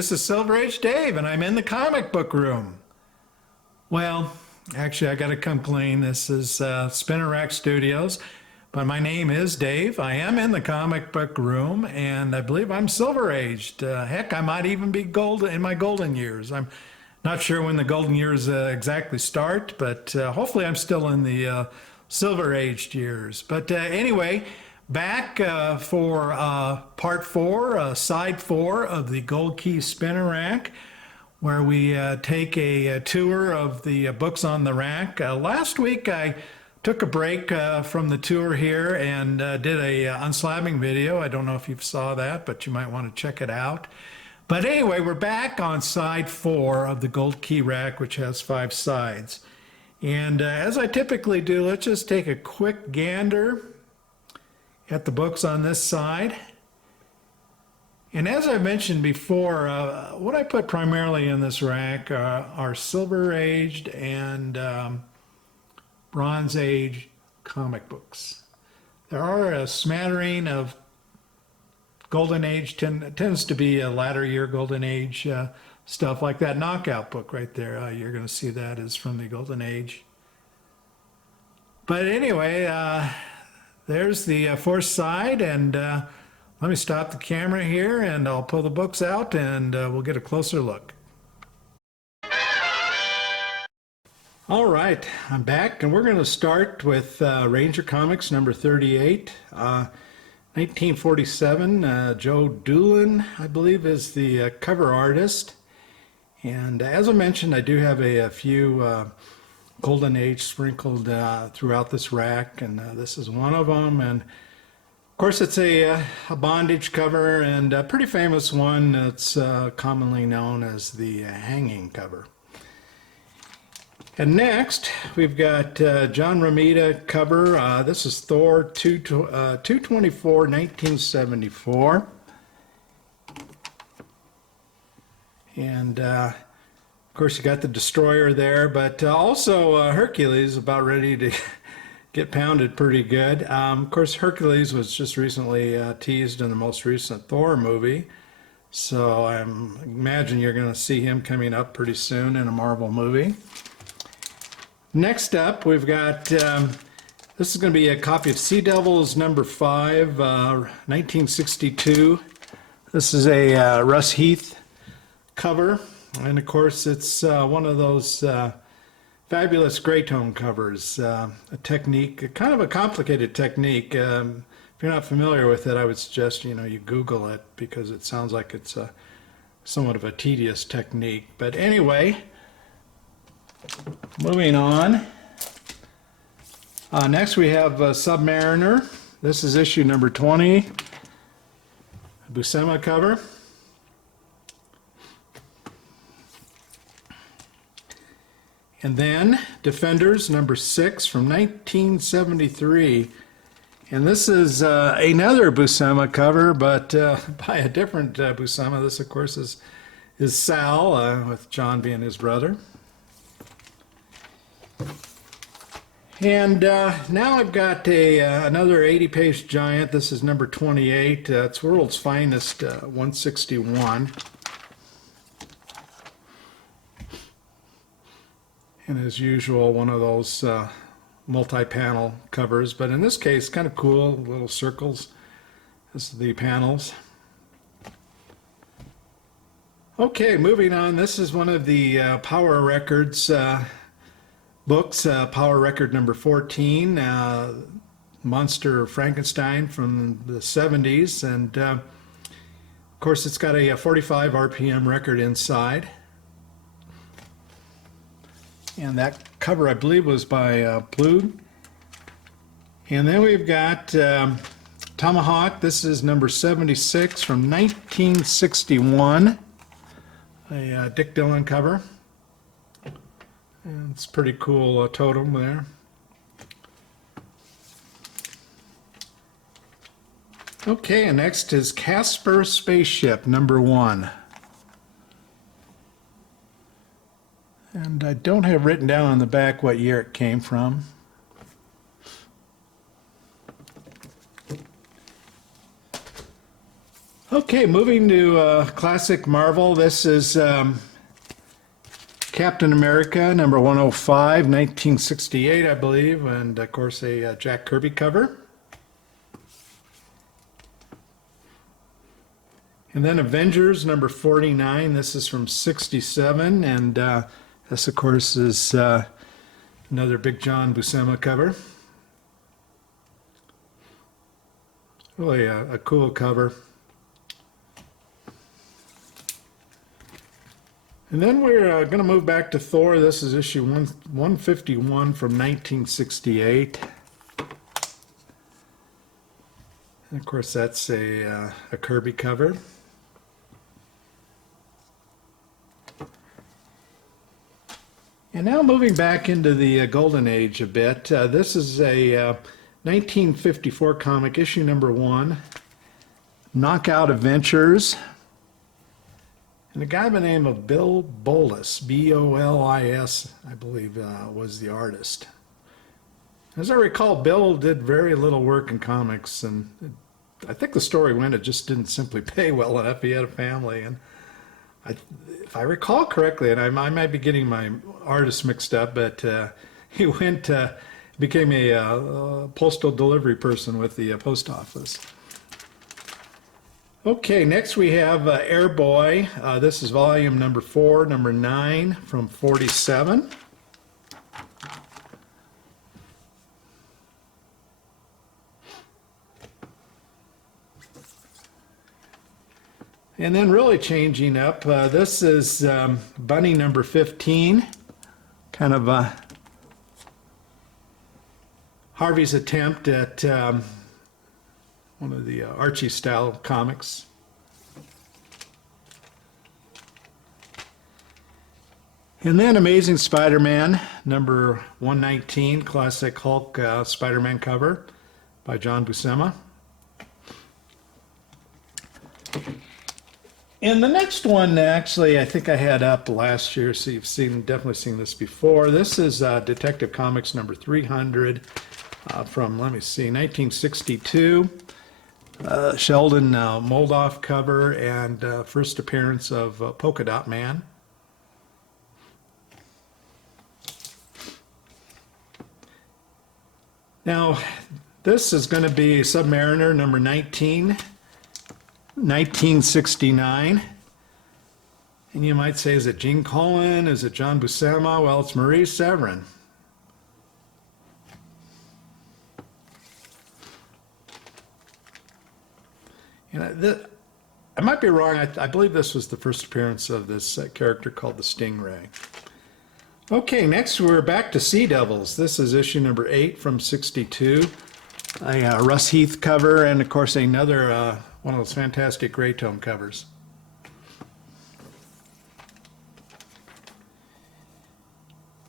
this is Silver Age Dave, and I'm in the comic book room. Well, actually, I got to complain. This is Spinner Rack Studios, but my name is Dave. I am in the comic book room, and I believe I'm Silver Aged. Heck, I might even be golden in my golden years. I'm not sure when the golden years exactly start, but hopefully I'm still in the Silver Aged years. But anyway, back for part four, side four of the Gold Key Spinner Rack, where we take a tour of the books on the rack. Last week I took a break from the tour here and did a unslabbing video. I don't know if you saw that, but you might want to check it out. But anyway, we're back on side four of the Gold Key Rack, which has 5 sides. And as I typically do, let's just take a quick gander at the books on this side. And as I mentioned before, what I put primarily in this rack are Silver Aged and Bronze Age comic books. There are a smattering of Golden Age, tends to be a latter year Golden Age stuff, like that Knockout book right there. You're going to see that is from the Golden Age. But anyway, there's the fourth side, and let me stop the camera here and I'll pull the books out and we'll get a closer look. All right, I'm back, and we're going to start with Ranger Comics number 38. 1947, Joe Doolan, I believe, is the cover artist. And as I mentioned, I do have a few Golden Age sprinkled throughout this rack, and this is one of them. And of course, it's a bondage cover, and a pretty famous one that's commonly known as the hanging cover. And next, we've got John Romita cover. This is Thor 224, 1974. And of course, you got the Destroyer there, but also Hercules about ready to get pounded pretty good. Of course, Hercules was just recently teased in the most recent Thor movie. So I imagine you're going to see him coming up pretty soon in a Marvel movie. Next up, we've got, this is going to be a copy of Sea Devils number 5, 1962. This is a Russ Heath cover, and of course it's one of those fabulous gray tone covers. A technique, kind of a complicated technique. If you're not familiar with it, I would suggest you Google it, because it sounds like it's somewhat of a tedious technique. But anyway, moving on. Next we have Submariner. This is issue number 20, Buscema cover. And then Defenders number 6 from 1973. And this is another Buscema cover, but by a different Buscema. This, of course, is Sal, with John being his brother. And now I've got another 80-page giant. This is number 28. It's World's Finest 161. And as usual, one of those multi-panel covers. But in this case, kind of cool, little circles. This is the panels. Okay, moving on. This is one of the Power Records books, Power Record number 14, Monster Frankenstein from the 70s, and of course it's got a 45 RPM record inside. And that cover, I believe, was by Plug. And then we've got Tomahawk. This is number 76 from 1961, a Dick Dillon cover. And it's pretty cool totem there. Okay, and next is Casper Spaceship number 1. And I don't have written down on the back what year it came from. Okay, moving to classic Marvel. This is Captain America, number 105, 1968, I believe, and of course a Jack Kirby cover. And then Avengers, number 49. This is from 67, and this, of course, is another big John Buscema cover. Really a cool cover. And then we're going to move back to Thor. This is issue 151 from 1968. And of course, that's a Kirby cover. And now moving back into the Golden Age a bit, this is a 1954 comic, issue number 1, Knockout Adventures. And a guy by the name of Bill Bolis, B-O-L-I-S, I believe, was the artist. As I recall, Bill did very little work in comics, and I think the story went it just didn't simply pay well enough. He had a family, and if I recall correctly, and I might be getting my artists mixed up, but he became a postal delivery person with the post office. Okay, next we have Airboy. This is volume number 4, number 9 from 47. And then really changing up, this is Bunny number 15, kind of Harvey's attempt at one of the Archie style comics. And then Amazing Spider-Man number 119, classic Hulk Spider-Man cover by John Buscema. And the next one, actually, I think I had up last year, so you've definitely seen this before. This is Detective Comics number 300 from, let me see, 1962. Sheldon Moldoff cover and first appearance of Polka Dot Man. Now, this is going to be Submariner number 19. 1969. And you might say, is it Gene Colan? Is it John Buscema? Well, it's Marie Severin. And I might be wrong. I believe this was the first appearance of this character called the Stingray. Okay, next we're back to Sea Devils. This is issue number 8 from 62. A Russ Heath cover, and of course another one of those fantastic Gray Tome covers.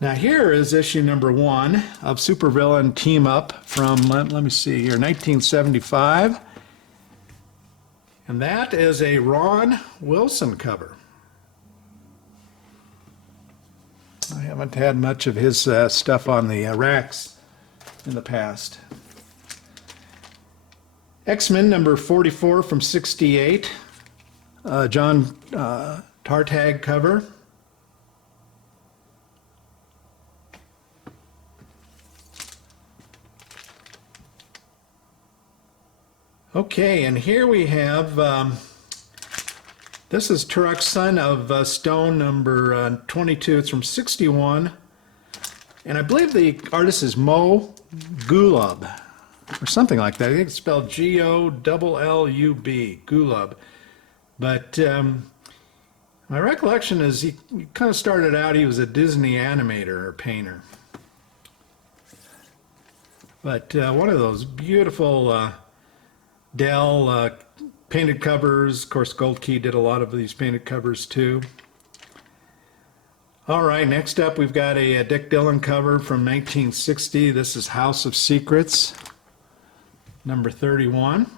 Now here is issue number 1 of Supervillain Team Up from, let me see here, 1975. And that is a Ron Wilson cover. I haven't had much of his stuff on the racks in the past. X-Men number 44 from 68, John Tartag cover. Okay, and here we have, this is Turok's Son of Stone number 22. It's from 61, and I believe the artist is Mo Gulub, or something like that. I think it's spelled G-O-L-L-U-B, Gulub. But my recollection is he kind of started out, he was a Disney animator or painter. But one of those beautiful Dell painted covers. Of course, Gold Key did a lot of these painted covers too. All right, next up we've got a Dick Dillon cover from 1960. This is House of Secrets, number 31.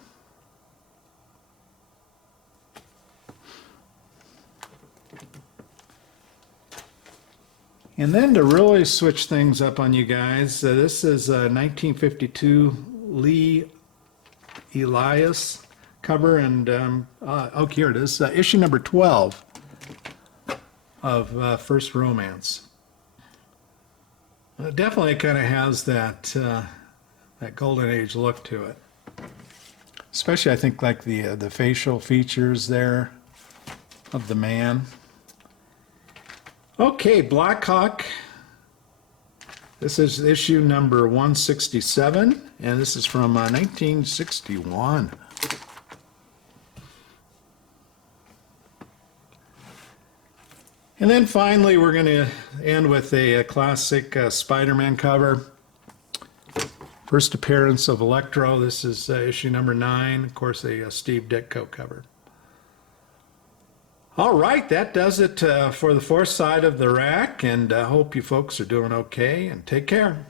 And then to really switch things up on you guys, this is 1952 Lee Elias cover, and oh, here it is, issue number 12 of First Romance. It definitely kind of has that that golden age look to it. Especially, I think, like the facial features there of the man. Okay, Blackhawk. This is issue number 167, and this is from 1961. And then finally, we're going to end with a classic Spider-Man cover. First appearance of Electro. This is issue number 9. Of course, a Steve Ditko cover. All right, that does it for the fourth side of the rack, and I hope you folks are doing okay, and take care.